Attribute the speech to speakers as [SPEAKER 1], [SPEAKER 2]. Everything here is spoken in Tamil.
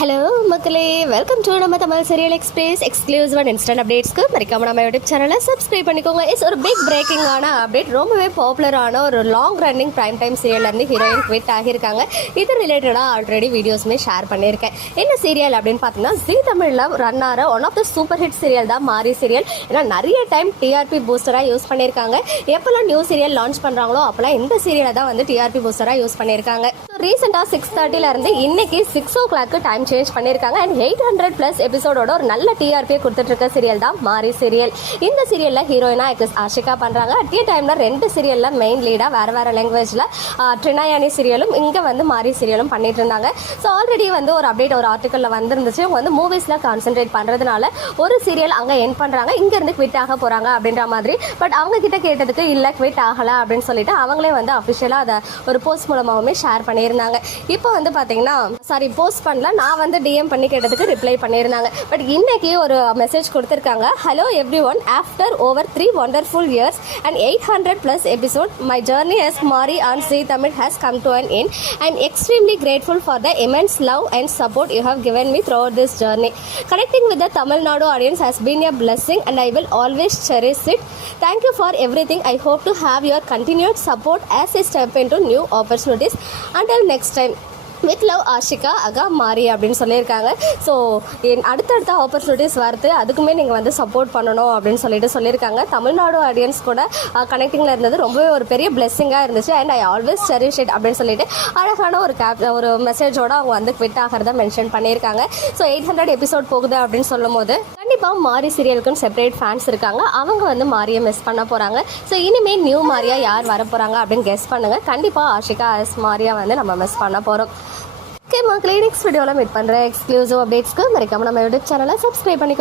[SPEAKER 1] ஹலோ மக்களே. வெல்கம் டு நம்ம Tamil serial express exclusive and instant அப்டேட்ஸ்க்கு மறக்காம நம்ம யூடியூப் சேனலை சப்ஸ்கிரைப் பண்ணிக்கோங்க. இட்ஸ் ஒரு பிக் பிரேக்கிங்கான அப்டேட் ரொம்பவே பாப்புலரான ஒரு லாங் ரன்னிங் ப்ரைம் டைம் சீரியல்லேருந்து ஹீரோயின் குவிட் ஆகியிருக்காங்க. இது ரிலேட்டடாக ஆல்ரெடி வீடியோஸுமே ஷேர் பண்ணியிருக்கேன். என்ன சீரியல் அப்படின்னு பார்த்தீங்கன்னா ஜி தமிழில் ரன் ஆகிற one of the super hit serial தான் மாரி சீரியல் ஏன்னா நிறைய டைம் டிஆர்பி பூஸ்டராக யூஸ் பண்ணியிருக்காங்க. எப்போல்லாம் நியூ சீரியல் லான்ச் பண்ணுறாங்களோ அப்போல்லாம் இந்த சீரியலை தான் வந்து டிஆர்பி பூஸ்டராக யூஸ் பண்ணியிருக்காங்க. ரீசெண்டாக சிக்ஸ் தேர்ட்டிலேருந்து இன்னைக்கு six o'clock time change பண்ணியிருக்காங்க அண்ட் எயிட் ஹண்ட்ரட் ப்ளஸ் எபிசோடோட ஒரு நல்ல டிஆர்பியை கொடுத்துட்ருக்க சீரியல் தான் மாரி சீரியல் இந்த சீரியலில் ஹீரோயினா எக்ஸ் ஆஷிகா பண்ணுறாங்க அட் ஏ டைமில் ரெண்டு சீரியலில் மெயின் லீடாக வேறு வேறு லாங்குவேஜில் ட்ரினாயானி சீரியலும் இங்கே வந்து மாரி சீரியலும் பண்ணிட்டு இருந்தாங்க. ஸோ ஆல்ரெடி வந்து ஒரு அப்டேட் ஒரு ஆர்டிக்கலில் வந்துருந்துச்சு. இவங்க வந்து மூவிஸில் கான்சென்ட்ரேட் பண்ணுறதுனால ஒரு சீரியல் அங்கே என் பண்ணுறாங்க இங்கேருந்து குவிட் ஆக போகிறாங்க அப்படின்ற மாதிரி. பட் அவங்க கிட்ட கேட்டதுக்கு இல்லை குவிட் ஆகலை அப்படின்னு சொல்லிட்டு அவங்களே வந்து அஃபிஷியலாக அதை ஒரு போஸ்ட் மூலமாகவுமே ஷேர் பண்ணியிருந்தாங்க. இப்போ வந்து பார்த்தீங்கன்னா சாரி போஸ்ட் பண்ணல. நான் வந்து டிஎம் பண்ணி கேட்டதுக்கு ரிப்ளை பண்ணியிருந்தாங்க பட் இன்னைக்கு ஒரு மெசேஜ் கொடுத்துருக்காங்க hello everyone after over three wonderful years and eight hundred plus episode my journey has Maari on Zee Tamil has come to an end I extremely grateful for the immense love and support you have given me throughout this journey connecting with the Tamil Nadu audience has been a blessing and I will always cherish it thank you for everything I hope to have your continued support as I step in to new opportunities until next time with love Ashika aka Maari அப்படின்னு சொல்லியிருக்காங்க. ஸோ என் அடுத்தடுத்த ஆப்பர்ச்சுனிட்டிஸ் வருது அதுக்குமே நீங்கள் வந்து சப்போர்ட் பண்ணணும் அப்படின்னு சொல்லிட்டு சொல்லியிருக்காங்க. தமிழ்நாடு ஆடியன்ஸ் கூட கனெக்டிங்கில் இருந்தது ரொம்பவே ஒரு பெரிய பிளெஸ்ஸிங்காக இருந்துச்சு. And I always cherish it அப்படின்னு சொல்லிட்டு அழகான ஒரு கேப் ஒரு மெசேஜோடு அவங்க வந்து குவிட் ஆகிறத மென்ஷன் பண்ணியிருக்காங்க. ஸோ எயிட் ஹண்ட்ரட் எபிசோட் போகுது அப்படின்னு சொல்லும் போது கண்டிப்பாக மாரி சீரியலுக்குன்னு செப்பரேட் ஃபேன்ஸ் இருக்காங்க. அவங்க வந்து மாரியை மிஸ் பண்ண போகிறாங்க ஸோ இனிமேல் நியூ மாரியா யார் வர போகிறாங்க அப்படின்னு கெஸ் பண்ணுங்கள் கண்டிப்பாக ஆஷிகா எஸ் மாரியா வந்து நம்ம மிஸ் பண்ண போகிறோம் ஓகே மக்களே நெக்ஸ்ட் வீடியோவில் மீட் பண்ணுற எக்ஸ்க்ளூசிவ் அப்டேட்ஸ்க்கு மறக்காம நம்ம யூடியூப் சேனலை சப்ஸ்கிரைப் பண்ணிக்கோ